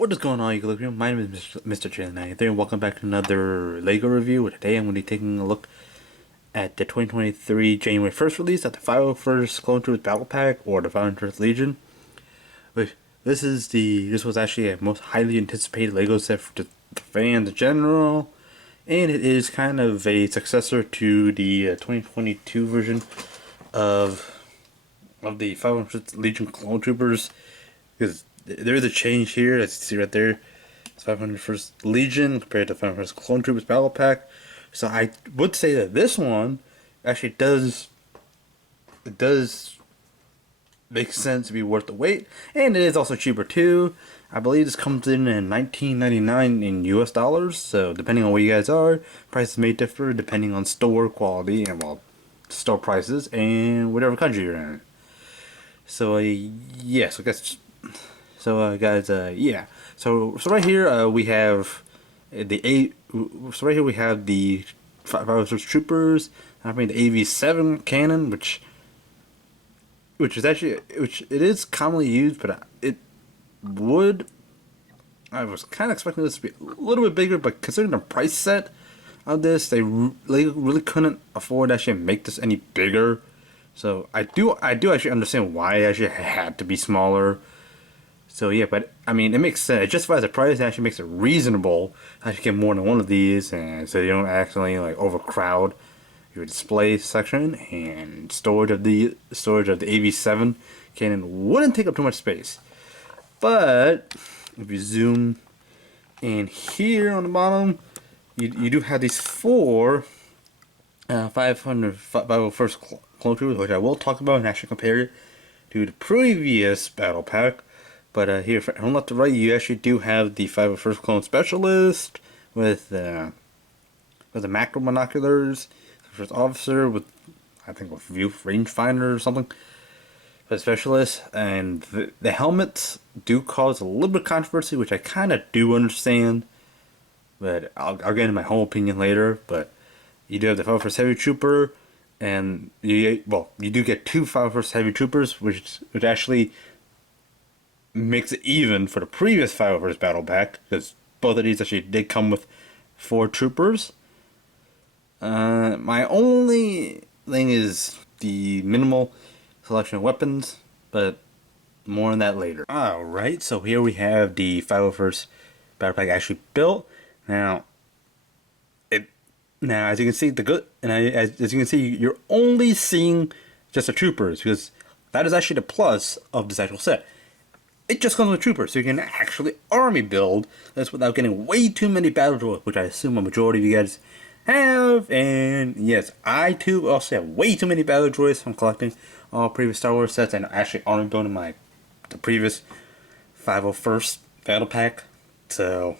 What is going on, Equilibrium? My name is Mr. J93 and welcome back to another LEGO review. Today I'm going to be taking a look at the 2023 January 1st release of the 501st Clone Troopers Battle Pack, or the 501st Legion. This was actually a most highly anticipated LEGO set for the fans in general, and it is kind of a successor to the 2022 version of the 501st Legion Clone Troopers, because there is a change here, as you see right there. It's 501st Legion compared to 501st Clone Troopers Battle Pack. So I would say that this one actually does make sense to be worth the wait, and it is also cheaper too. I believe this comes in $19.99 in US dollars. So depending on where you guys are, prices may differ depending on store quality and store prices and whatever country you're in. So yeah, so I guess. So guys, yeah. So right here we have So right here we have the 501st Troopers. I mean the AV7 cannon, which it is commonly used, but I was kind of expecting this to be a little bit bigger, but considering the price set of this, they really couldn't afford to actually make this any bigger. So I do actually understand why it actually had to be smaller. So yeah, but I mean, it makes sense. It justifies the price. It actually makes it reasonable to actually get more than one of these, and so you don't accidentally overcrowd your display section. And storage of the AV7 cannon wouldn't take up too much space. But if you zoom in here on the bottom, you do have these four 501st Clone Troopers, which I will talk about and actually compare it to the previous battle pack. But here, from left to right, you actually do have the 501st Clone Specialist with the macro binoculars, the first officer with, I think, with view rangefinder or something, for the specialist, and the helmets do cause a little bit of controversy, which I kind of do understand, but I'll get into my whole opinion later. But you do have the 501st Heavy Trooper, and you do get two 501st Heavy Troopers, which actually makes it even for the previous 501st Battle Pack, because both of these actually did come with 4 troopers. My only thing is the minimal selection of weapons, but more on that later. Alright, so here we have the 501st Battle Pack actually built. Now, as you can see, as you can see, you're only seeing just the troopers, because that is actually the plus of this actual set. It just comes with troopers, so you can actually army build this without getting way too many battle droids, which I assume a majority of you guys have. And yes, I too also have way too many battle droids from collecting all previous Star Wars sets and actually army building the previous 501st Battle Pack. So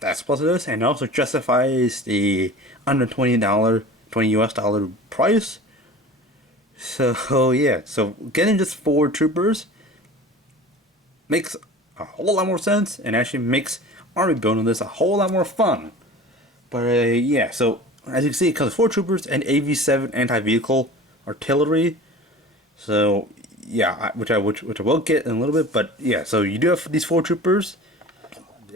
that's plus of this, and it also justifies the under $20 US dollar price. So yeah, so getting just 4 troopers makes a whole lot more sense, and actually makes army building this a whole lot more fun. But yeah, so as you can see, it comes with 4 troopers and AV7 anti-vehicle artillery. So yeah, which I will get in a little bit. But yeah, so you do have these 4 troopers,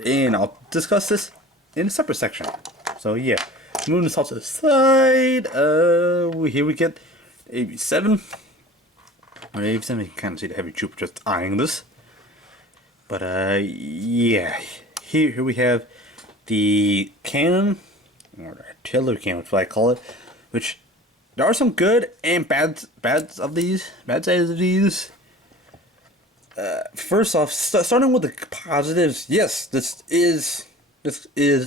and I'll discuss this in a separate section. So yeah, moving this off to the side. Here we get AV7. Or AV7, you can kind of see the heavy trooper just eyeing this. But yeah, here we have the cannon, or the artillery cannon, which I call it. Which there are some good and bad sides of these. First off, starting with the positives, yes, this is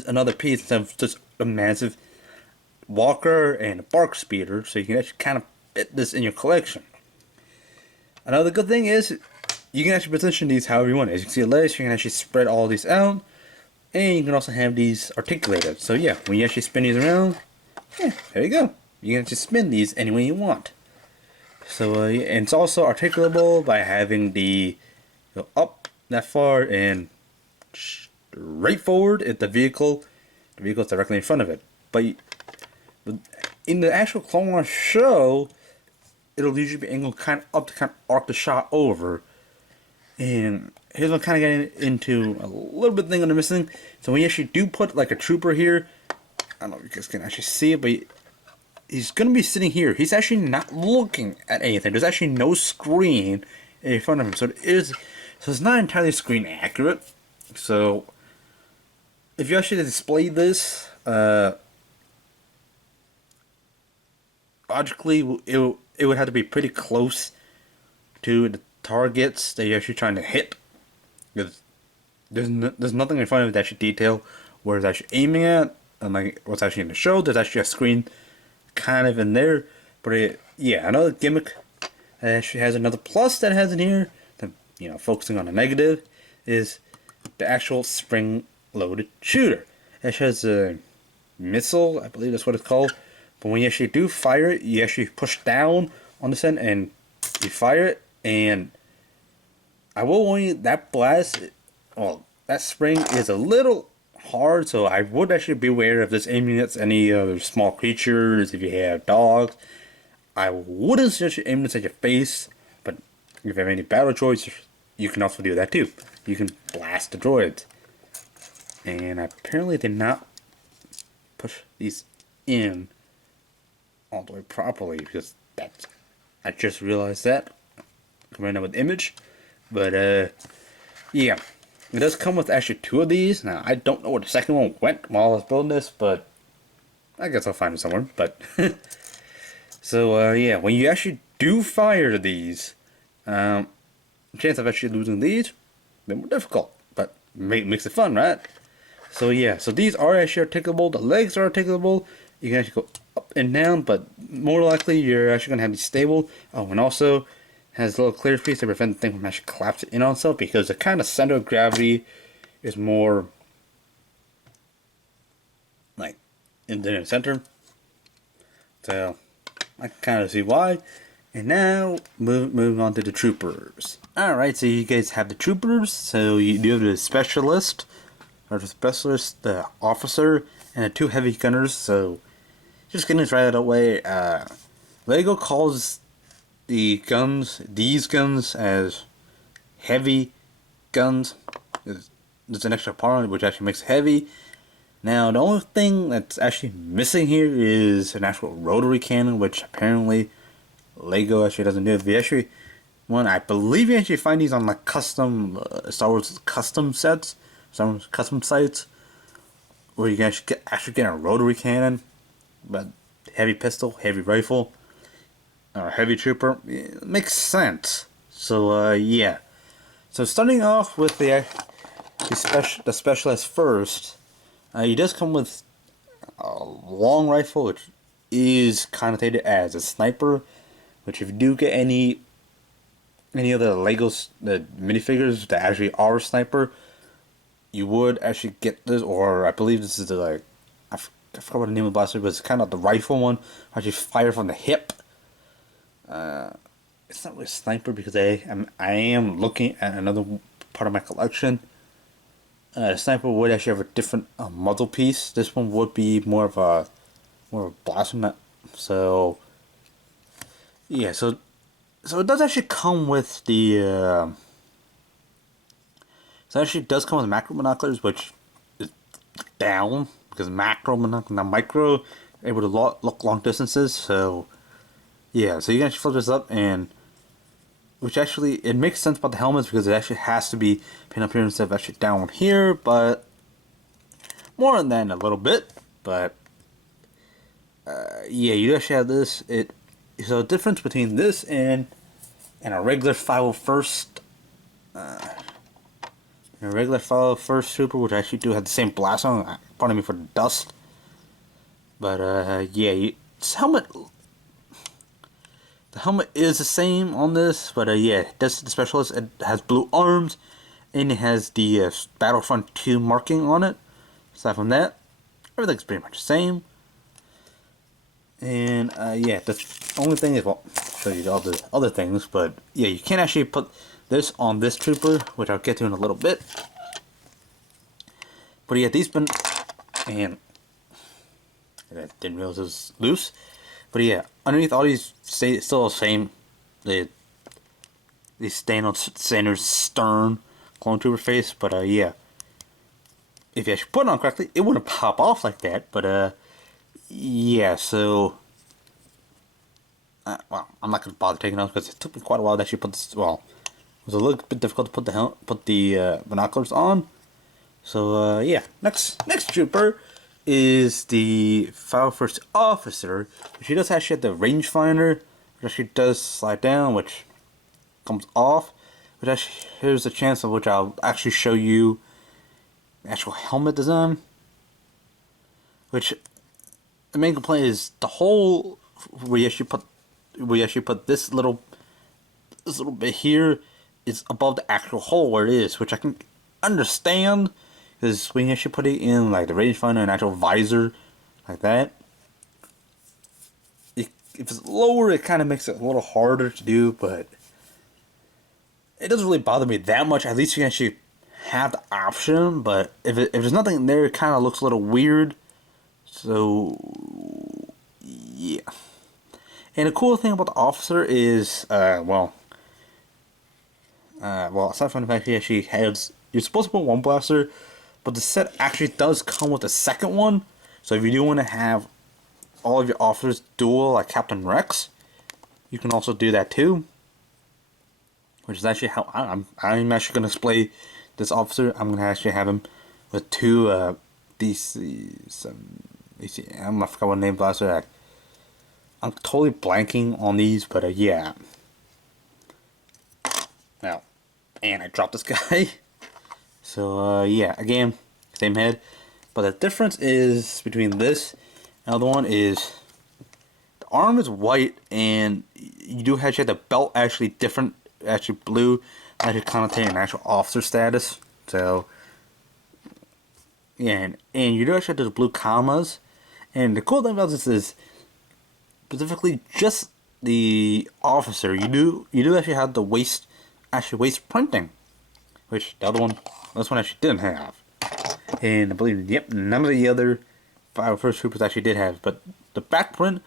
another piece of just a massive walker and a bark speeder, so you can actually kind of fit this in your collection. Another good thing is, you can actually position these however you want. As you can see the legs, you can actually spread all these out. And you can also have these articulated. So yeah, when you actually spin these around, yeah, there you go. You can actually spin these any way you want. So and it's also articulable by having the up that far and straight forward if the vehicle is directly in front of it. But in the actual Clone Wars show, it'll usually be angled kind of up to kind of arc the shot over. And here's what I'm kind of getting into a little bit thing on the missing. So when you actually do put like a trooper here, I don't know if you guys can actually see it, but he's gonna be sitting here. He's actually not looking at anything. There's actually no screen in front of him, so it's not entirely screen accurate. So if you actually display this, logically it would have to be pretty close to the targets that you're actually trying to hit. Because there's nothing in front of it that actually detail where it's actually aiming at, and like what's actually in the show. There's actually a screen kind of in there, but yeah, another gimmick that actually has another plus that it has in here. The, focusing on the negative is the actual spring-loaded shooter. It has a missile, I believe that's what it's called. But when you actually do fire it, you actually push down on this end and you fire it. And I will warn you, that blast, well, that spring is a little hard, so I would actually be aware of this aiming at any other small creatures. If you have dogs, I wouldn't suggest you aim this at your face. But if you have any battle droids, you can also do that too. You can blast the droids. And apparently they did not push these in all the way properly, because I just realized that coming up with image. But yeah, it does come with actually 2 of these. Now I don't know where the second one went while I was building this, but I guess I'll find it somewhere. But so yeah, when you actually do fire these, the chance of actually losing these a bit more difficult, but makes it fun, right? So yeah, so these are actually articulable. The legs are articulable. You can actually go up and down, but more likely you're actually going to have these stable. Oh, and also has a little clear piece to prevent the thing from actually collapsing in on itself, because the kind of center of gravity is more like in the center. So I kind of see why. And now moving on to the troopers. Alright, so you guys have the troopers. So you do have the specialist, or the specialist, the officer, and the 2 heavy gunners. So just getting this right out of the way, LEGO calls these guns as heavy guns. There's an extra part on it which actually makes it heavy. Now the only thing that's actually missing here is an actual rotary cannon, which apparently LEGO actually doesn't do. If you actually I believe you actually find these on like custom Star Wars custom sets, some custom sites, where you can actually get a rotary cannon, but heavy pistol, heavy rifle, or heavy trooper. It makes sense. So yeah. So starting off with the specialist first, he does come with a long rifle, which is connotated as a sniper. Which if you do get any of the Legos, the minifigures that actually are a sniper, you would actually get this. Or I believe this is the I forgot what the name of the blaster, but it's kind of the rifle one. Actually fire from the hip. It's not really a sniper because I am looking at another part of my collection. The sniper would actually have a different muzzle piece. This one would be more of a blaster nut. So yeah, so it does actually come with the. So it actually does come with macro binoculars, which is down because macro binoculars, not micro, able to look long distances. So yeah, so you can actually flip this up, and which actually it makes sense about the helmets because it actually has to be pinned up here instead of actually down here. But more on that in a little bit. But yeah, you actually have this. So the difference between this and a regular 501st, trooper, which actually do have the same blast on. Pardon me for the dust. But yeah, the helmet is the same on this. But yeah, that's the specialist. It has blue arms, and it has the Battlefront 2 marking on it. Aside from that, everything's pretty much the same. And yeah, the only thing is, well, I'll show you all the other things, but yeah, you can actually put this on this trooper, which I'll get to in a little bit. But yeah, these been, and I didn't realize it was loose. But yeah, underneath all these stay still the same. the standard stern clone trooper face. But yeah, if you actually put it on correctly, it wouldn't pop off like that. But yeah. So well, I'm not gonna bother taking off because it took me quite a while to actually put this. Well, it was a little bit difficult to put the binoculars on. So yeah, next trooper is the 501st officer. She does actually have the rangefinder, which actually does slide down, which comes off. Which actually, here's a chance of which I'll actually show you the actual helmet design. Which the main complaint is the hole where you actually put this little bit here is above the actual hole where it is, which I can understand. Because when you actually put it in like the rangefinder and actual visor, like that, if it's lower, it kind of makes it a little harder to do. But it doesn't really bother me that much. At least you can actually have the option. But if there's nothing there, it kind of looks a little weird. So yeah. And the cool thing about the officer is, well, aside from the fact he actually has, you're supposed to put one blaster. But the set actually does come with a second one. So if you do want to have all of your officers dual like Captain Rex, you can also do that too. Which is actually how I'm actually going to display this officer. I'm going to actually have him with two DC, I forgot what name blaster. I'm totally blanking on these, but yeah. Now, and I dropped this guy. So yeah, again, same head, but the difference is between this and the other one is the arm is white, and you do actually have the belt actually different, actually blue, actually connotating an actual officer status. So yeah, and you do actually have the blue commas, and the cool thing about this is specifically just the officer. You do actually have the waist printing, which the other one. This one actually didn't have. And I believe, yep, none of the other 501st troopers actually did have. But the back print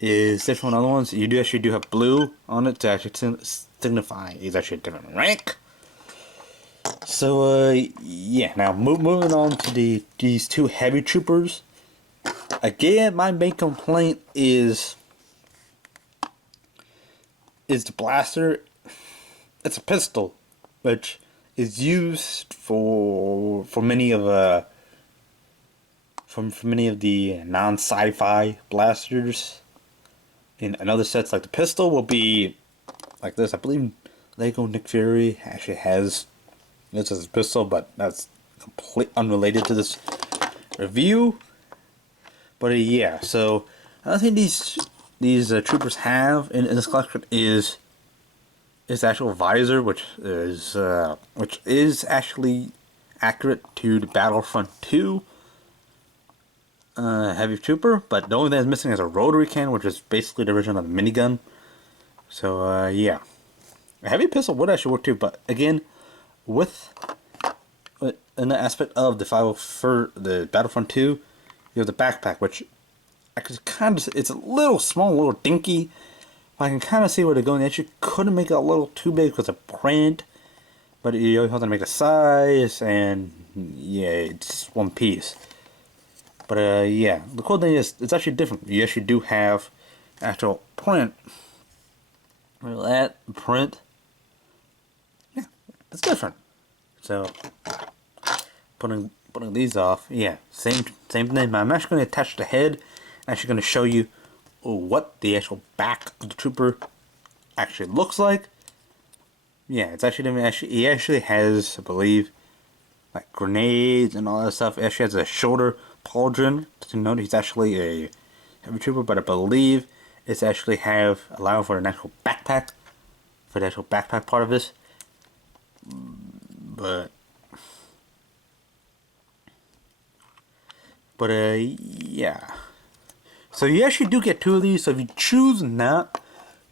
is different from other ones. You do actually have blue on it to actually signify he's actually a different rank. So, yeah. Now, moving on to these two heavy troopers. Again, my main complaint is the blaster. It's a pistol, which is used for many of the non-sci-fi blasters. In other sets, like the pistol will be like this. I believe Lego Nick Fury actually has this as a pistol, but that's completely unrelated to this review. But yeah, so another thing these troopers have in this collection is the actual visor, which is actually accurate to the Battlefront 2 heavy trooper, but the only thing that's missing is a rotary cannon, which is basically the version of the minigun. So yeah, a heavy pistol would actually work too, but again, in the aspect of the Battlefront 2, you have the backpack, which I could kind of, it's a little small, a little dinky. I can kind of see where they're going. They actually couldn't make it a little too big because of print, but you have to make a size, and yeah, it's one piece. But yeah, the cool thing is it's actually different. You actually do have actual print. That print, yeah, it's different. So putting these off, yeah, same thing. I'm actually going to attach the head. I'm actually going to show you what the actual back of the trooper actually looks like. Yeah, it's actually he actually has, I believe, like grenades and all that stuff. He actually has a shoulder pauldron to note he's actually a heavy trooper, but I believe it's actually allowed for an actual backpack, for the actual backpack part of this. But yeah. So you actually do get two of these. So if you choose not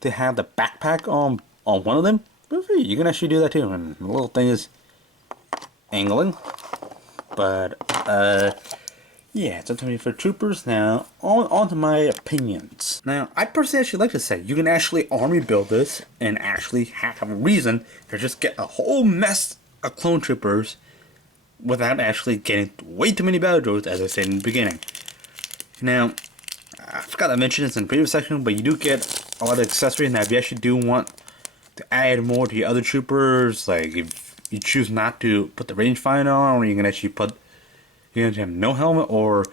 to have the backpack on one of them, you can actually do that too. And the little thing is angling. But Yeah, it's up to me for troopers. Now, on to my opinions. Now, I personally actually like to say you can actually army build this and actually have a reason to just get a whole mess of clone troopers without actually getting way too many battle droids, as I said in the beginning. Now, I forgot to mention this in the previous section, but you do get a lot of accessories. Now, if you actually do want to add more to your other troopers, like if you choose not to put the rangefinder on, or you can actually put, you can have no helmet, or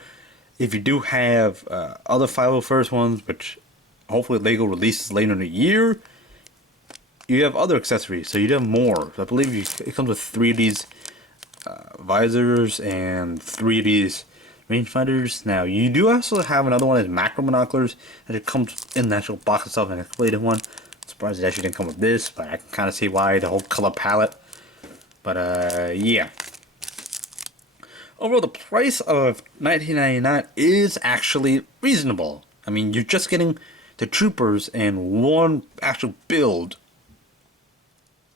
if you do have other 501st ones, which hopefully LEGO releases later in the year, you have other accessories, so you have more. I believe it comes with 3 of these visors and 3 of these rangefinders. Now, you do also have another one as macro binoculars, and it comes in the actual box itself, an excluded one. I'm surprised it actually didn't come with this, but I can kind of see why, the whole color palette. But yeah. Overall, the price of $19.99 is actually reasonable. I mean, you're just getting the troopers and one actual build.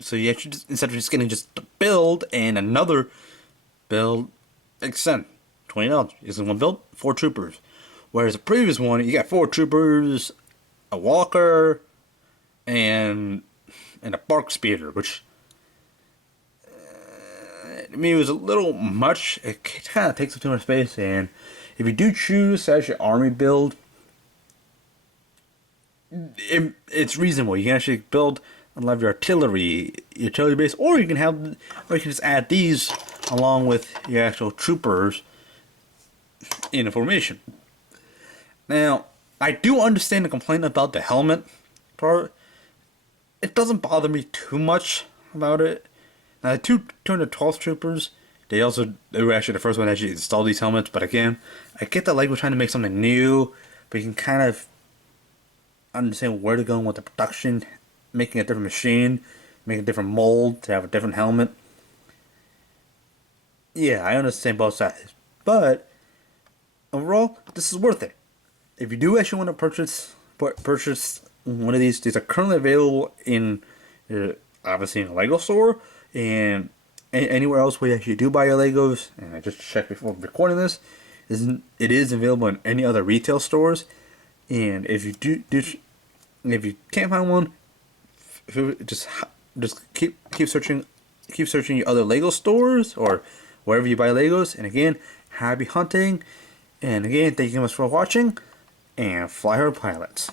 So you actually instead of just getting just the build and another build, extend $20. Is one build, 4 troopers. Whereas the previous one, you got 4 troopers, a walker, and a bark speeder, which to me was a little much. It kind of takes up too much space, and if you do choose to actually army build, it's reasonable. You can actually build a lot of your artillery base, or you can just add these along with your actual troopers in a formation. Now, I do understand the complaint about the helmet part. It doesn't bother me too much about it. Now, the 212th troopers, they were actually the first one to actually install these helmets, but again, I get that like we're trying to make something new, but you can kind of understand where to go with the production, making a different machine, making a different mold to have a different helmet. Yeah, I understand both sides, but overall, this is worth it. If you do actually want to purchase one of these are currently available in obviously in a LEGO store and anywhere else where you actually do buy your Legos. And I just checked before recording this, it is available in any other retail stores. And if you if you can't find one, just keep searching your other LEGO stores or wherever you buy Legos. And again, happy hunting. And again, thank you so much for watching. And fly hard, pilots.